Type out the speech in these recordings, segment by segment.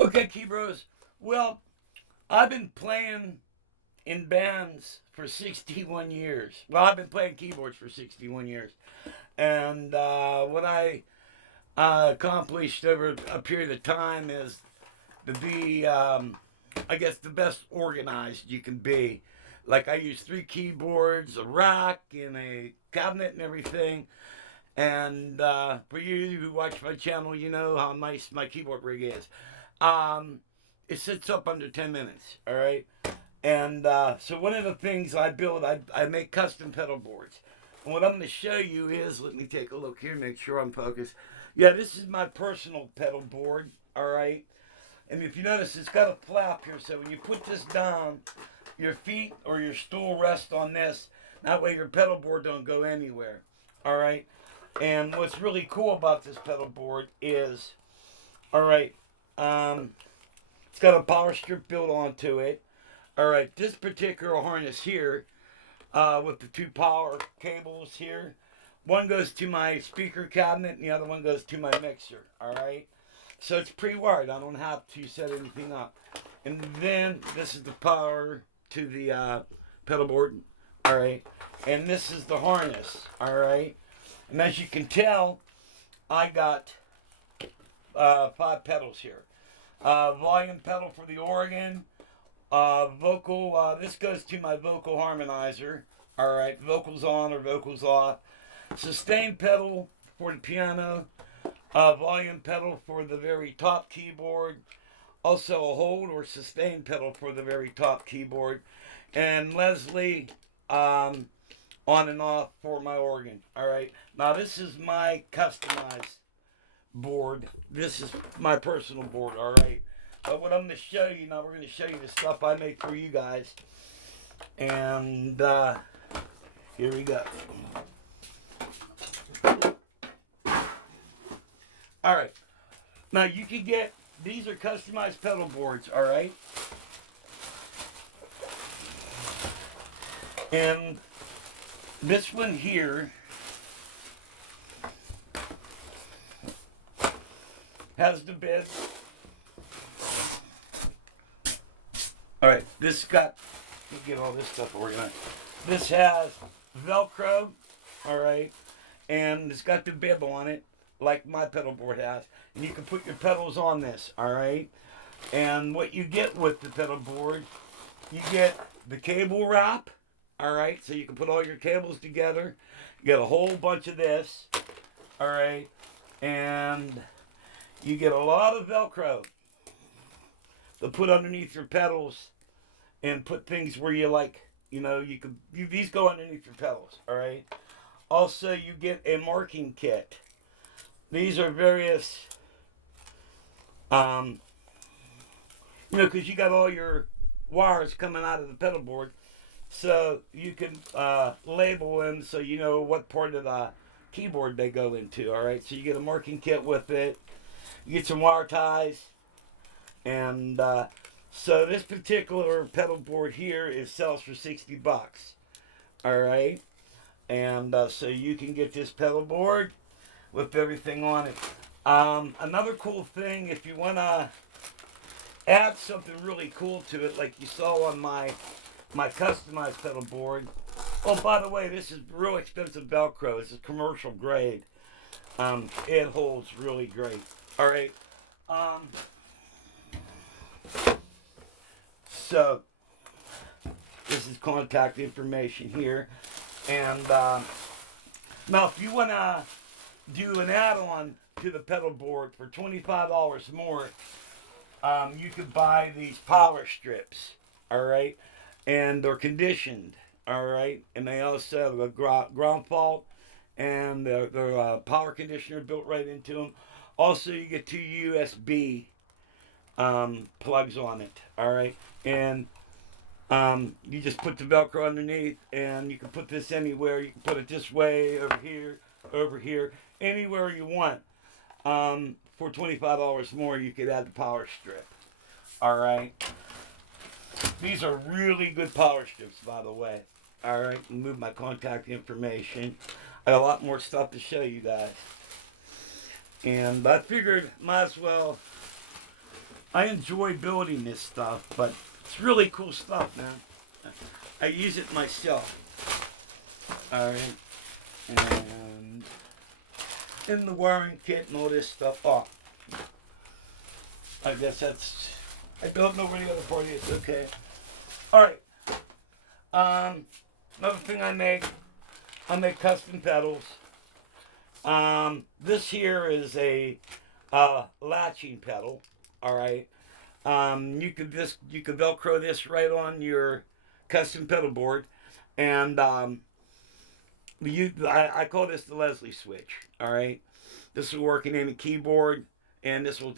Okay, Keybros. Well, I've been playing in bands for 61 years. Well, I've been playing keyboards for 61 years. And what I accomplished over a period of time is to be, I guess, the best organized you can be. Like, I use three keyboards, a rack, and a cabinet, and everything. And for you who watch my channel, you know how nice my keyboard rig is. Um, it sits up under 10 minutes, all right? And so one of the things I build, I make custom pedal boards. And what I'm going to show you is, let me take a look here, make sure I'm focused. Yeah, this is my personal pedal board, all right? And if you notice, it's got a flap here, so when you put this down, your feet or your stool rest on this. That way your pedal board don't go anywhere, all right? And what's really cool about this pedal board is, all right, it's got a power strip built onto it. All right, this particular harness here, with the two power cables here, one goes to my speaker cabinet and the other one goes to my mixer. All right, so it's pre-wired. I don't have to set anything up. And then this is the power to the pedal board. All right, and this is the harness. All right, and as you can tell, I got five pedals here. Volume pedal for the organ. Vocal, this goes to my vocal harmonizer. All right, vocals on or vocals off. Sustain pedal for the piano. Volume pedal for the very top keyboard. Also a hold or sustain pedal for the very top keyboard. And Leslie, on and off for my organ. All right, now this is my customized board. This is my personal board, all right? But what I'm going to show you now, we're going to show you the stuff I make for you guys. And here we go. All right. Now you can get, these are customized pedal boards, all right? And this one here has the bed. All right, this got, let me get all this stuff organized. This has Velcro, all right, and it's got the bib on it, like my pedal board has. And you can put your pedals on this, all right? And what you get with the pedal board, you get the cable wrap, all right? So you can put all your cables together. You get a whole bunch of this, all right? And you get a lot of Velcro to put underneath your pedals and put things where you like, you know, these go underneath your pedals, all right? Also, you get a marking kit. These are various, because you got all your wires coming out of the pedal board, so you can label them so you know what part of the keyboard they go into, all right? So you get a marking kit with it. You get some wire ties. And so this particular pedal board here sells for $60. All right. And so you can get this pedal board with everything on it. Another cool thing, if you want to add something really cool to it, like you saw on my customized pedal board. Oh, by the way, this is real expensive Velcro. This is commercial grade. It holds really great. All right. So this is contact information here. And now if you want to do an add-on to the pedal board for $25 more, you could buy these power strips, all right? And they're conditioned, all right? And they also have a ground fault and they're power conditioner built right into them. Also, you get two USB plugs on it, all right? And you just put the Velcro underneath, and you can put this anywhere. You can put it this way, over here, anywhere you want. For $25 more, you could add the power strip. All right. These are really good power strips, by the way. All right. Move my contact information. I got a lot more stuff to show you guys. And I figured might as well I enjoy building this stuff, but it's really cool stuff, man. I use it myself. Alright. And in the wiring kit and all this stuff. Oh, I guess that's... I don't know where the other part is. Okay. Alright. Another thing I make custom pedals. This here is a latching pedal. Alright. You could Velcro this right on your custom pedal board, and I call this the Leslie switch. All right, this will work in any keyboard, and this will,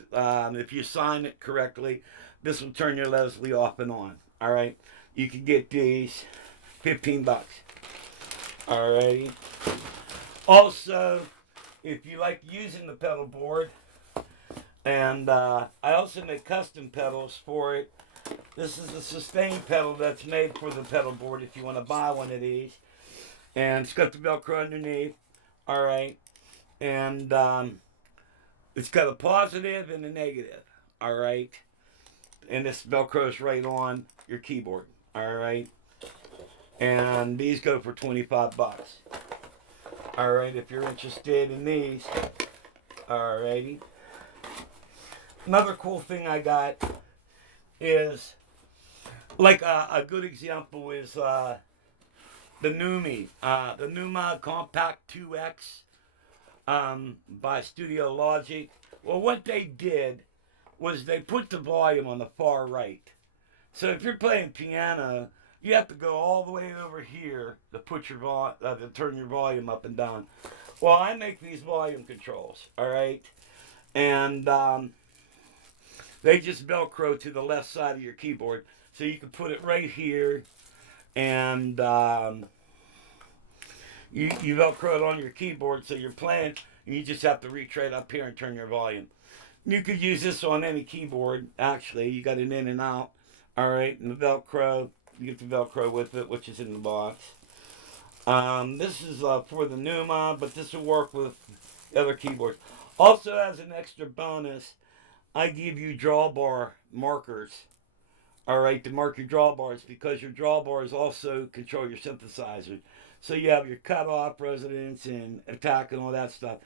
if you sign it correctly, this will turn your Leslie off and on. All right, you can get these, $15. All right. Also, if you like using the pedal board, and I also make custom pedals for it. This is a sustain pedal that's made for the pedal board if you want to buy one of these. And it's got the Velcro underneath. Alright. And it's got a positive and a negative. Alright. And this Velcro's right on your keyboard. Alright. And these go for $25. Alright, if you're interested in these. Alrighty. Another cool thing I got is, like a good example is the Numi. The Numa Compact 2X by Studio Logic. Well, what they did was they put the volume on the far right. So if you're playing piano, you have to go all the way over here to put your to turn your volume up and down. Well, I make these volume controls, all right? And they just Velcro to the left side of your keyboard. So you can put it right here, and you Velcro it on your keyboard so you're playing, and you just have to reach right up here and turn your volume. You could use this on any keyboard, actually. You got it in and out. Alright, and the Velcro, you get the Velcro with it, which is in the box. This is for the Numa, but this will work with the other keyboards. Also, as an extra bonus, I give you drawbar markers, alright, to mark your drawbars, because your drawbars also control your synthesizer. So you have your cutoff, resonance, and attack, and all that stuff.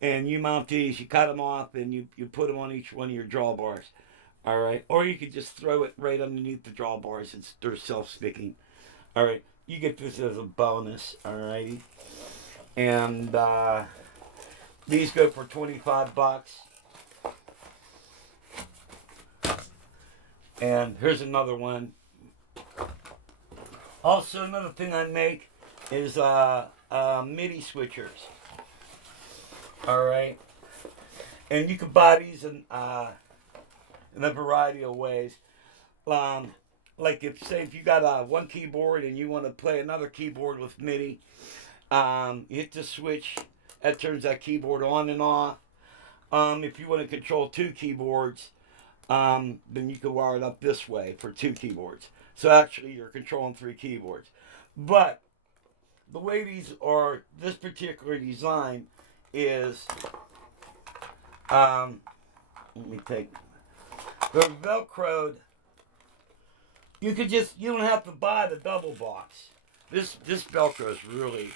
And you mount these, you cut them off, and you put them on each one of your drawbars, alright? Or you could just throw it right underneath the drawbars, they're self-sticking. Alright, you get this as a bonus, alrighty? And these go for $25. And here's another one. Also, another thing I make is MIDI switchers. Alright. And you can buy these in a variety of ways. Like if you got one keyboard and you want to play another keyboard with MIDI, you hit the switch, that turns that keyboard on and off. If you want to control two keyboards, then you can wire it up this way for two keyboards. So actually you're controlling three keyboards. But the way these are, this particular design is, let me take, they're Velcroed. You don't have to buy the double box. This Velcro is really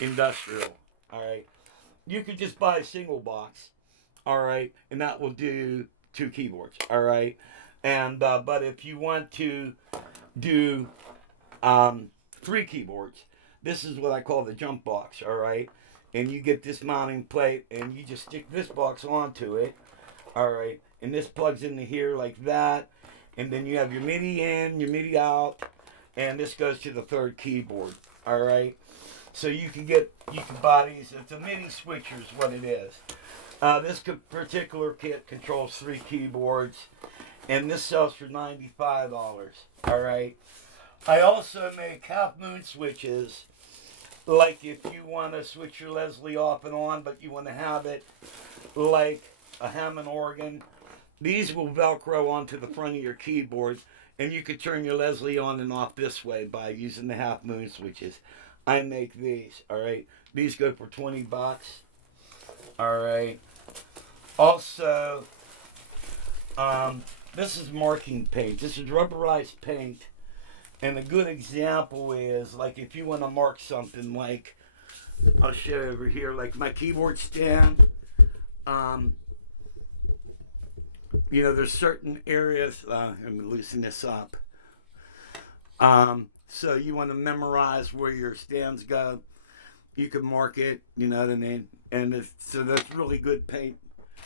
industrial, alright. You could just buy a single box, alright, and that will do two keyboards, alright. And but if you want to do three keyboards, this is what I call the jump box, alright. And you get this mounting plate and you just stick this box onto it, alright. And this plugs into here like that. And then you have your MIDI in, your MIDI out, and this goes to the third keyboard, alright. So you can buy these. It's a MIDI switcher is what it is. This particular kit controls three keyboards, and this sells for $95. All right. I also make half moon switches, like if you want to switch your Leslie off and on, but you want to have it like a Hammond organ. These will Velcro onto the front of your keyboard, and you can turn your Leslie on and off this way by using the half moon switches. I make these, alright. These go for $20. Alright. Also, This is marking paint. This is rubberized paint. And a good example is like if you want to mark something like, I'll show you over here, like my keyboard stand. Um, there's certain areas, let me loosen this up. So you want to memorize where your stands go. You can mark it, you know what I mean? And so that's really good paint.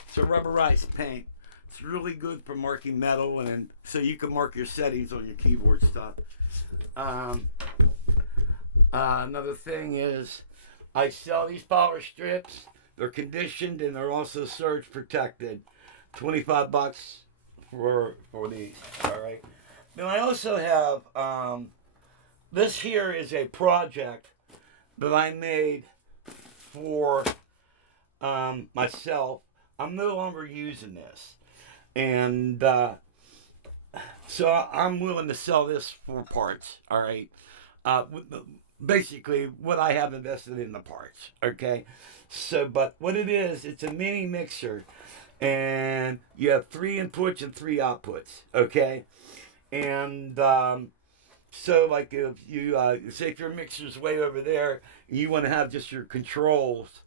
It's a rubberized paint. It's really good for marking metal, and so you can mark your settings on your keyboard stuff. Um, Another thing is, I sell these power strips. They're conditioned and they're also surge protected. $25 for these. All right. Then I also have this here is a project that I made for myself. I'm no longer using this, and so I'm willing to sell this for parts. All right. Uh, Basically, what I have invested in the parts. Okay. So, but what it is, it's a mini mixer, and you have 3 inputs and 3 outputs. Okay. And so, like, if you say if your mixer's way over there, and you want to have just your controls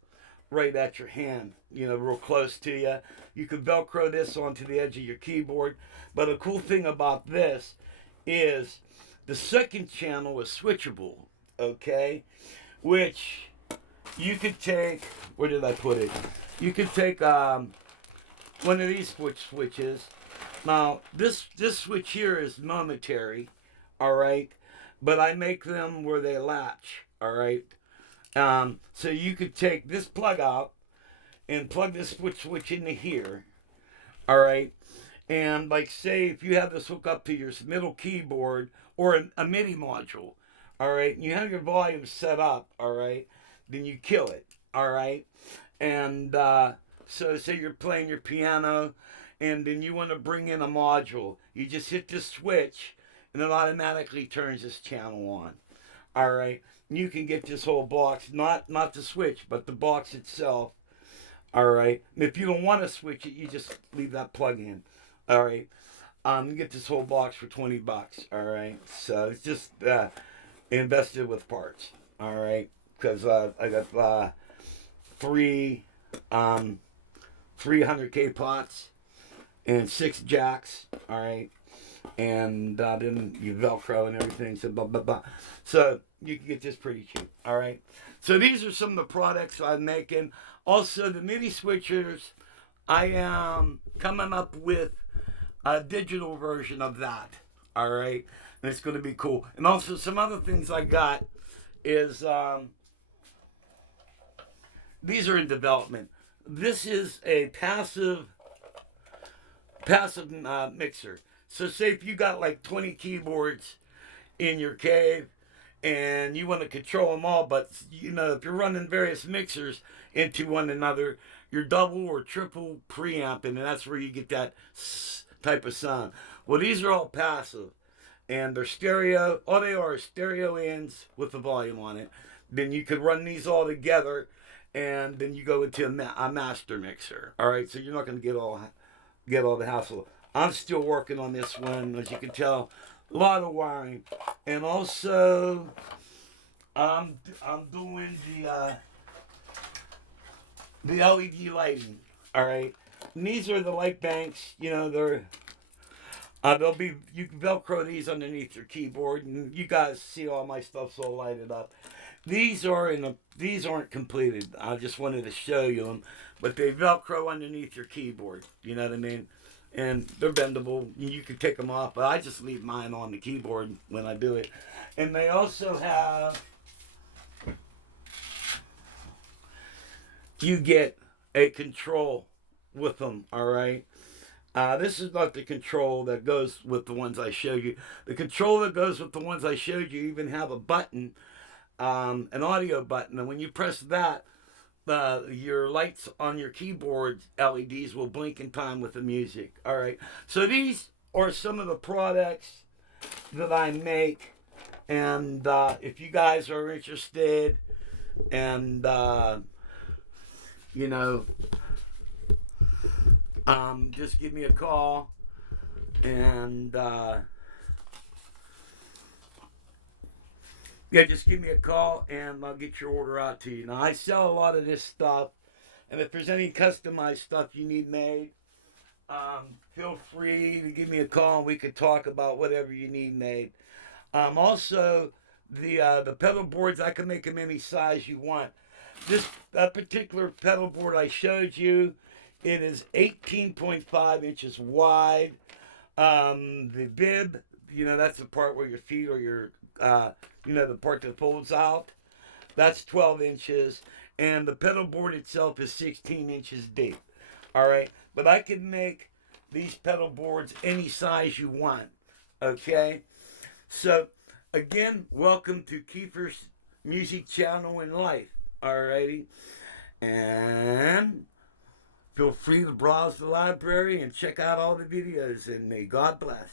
right at your hand, real close to you, you can Velcro this onto the edge of your keyboard. But a cool thing about this is the second channel is switchable, okay? Which you could take, where did I put it? You could take one of these switches. Now, this switch here is momentary, all right? But I make them where they latch, all right? So you could take this plug out and plug this switch into here, all right? And like say if you have this hook up to your middle keyboard or a MIDI module, all right, and you have your volume set up, all right, then you kill it, all right? And so say you're playing your piano and then you want to bring in a module. You just hit this switch and it automatically turns this channel on, all right? You can get this whole box, not the switch, but the box itself. All right. And if you don't want to switch it, you just leave that plug in. All right. You get this whole box for $20. All right. So it's just invested with parts. All right. Because I got 3 300K pots and 6 jacks. All right. And then you Velcro and everything. So blah blah blah. So you can get this pretty cheap. All right. So these are some of the products I'm making. Also, the MIDI switchers. I am coming up with a digital version of that. All right, and it's going to be cool. And also, some other things I got is these are in development. This is a passive mixer. So say if you got like 20 keyboards in your cave and you want to control them all, but if you're running various mixers into one another, you're double or triple preamping, and that's where you get that type of sound. Well, these are all passive, and they're stereo. All they are is stereo ends with the volume on it. Then you could run these all together, and then you go into a master mixer. All right, so you're not going to get all the hassle. I'm still working on this one, as you can tell. A lot of wiring, and also I'm doing the LED lighting. All right, and these are the light banks. They'll be, you can Velcro these underneath your keyboard, and you guys see all my stuff's all lighted up. These aren't completed. I just wanted to show you them, but they Velcro underneath your keyboard. You know what I mean? And they're bendable. You can take them off, but I just leave mine on the keyboard when I do it. And they also have, you get a control with them, all right? This is not the control that goes with the ones I showed you. The control that goes with the ones I showed you even have a button, an audio button, and when you press that, your lights on your keyboard LEDs will blink in time with the music. All right. So these are some of the products that I make, and if you guys are interested, and Just give me a call, and yeah, just give me a call and I'll get your order out to you. Now, I sell a lot of this stuff, and if there's any customized stuff you need made, feel free to give me a call and we could talk about whatever you need made. Also, the pedal boards, I can make them any size you want. This that particular pedal board I showed you, it is 18.5 inches wide. The bib, that's the part where your feet or your, the part that folds out. That's 12 inches, and the pedal board itself is 16 inches deep. All right, but I can make these pedal boards any size you want. Okay, so again, welcome to Kiefer's Music Channel and Life. Alrighty, and feel free to browse the library and check out all the videos, and may God bless.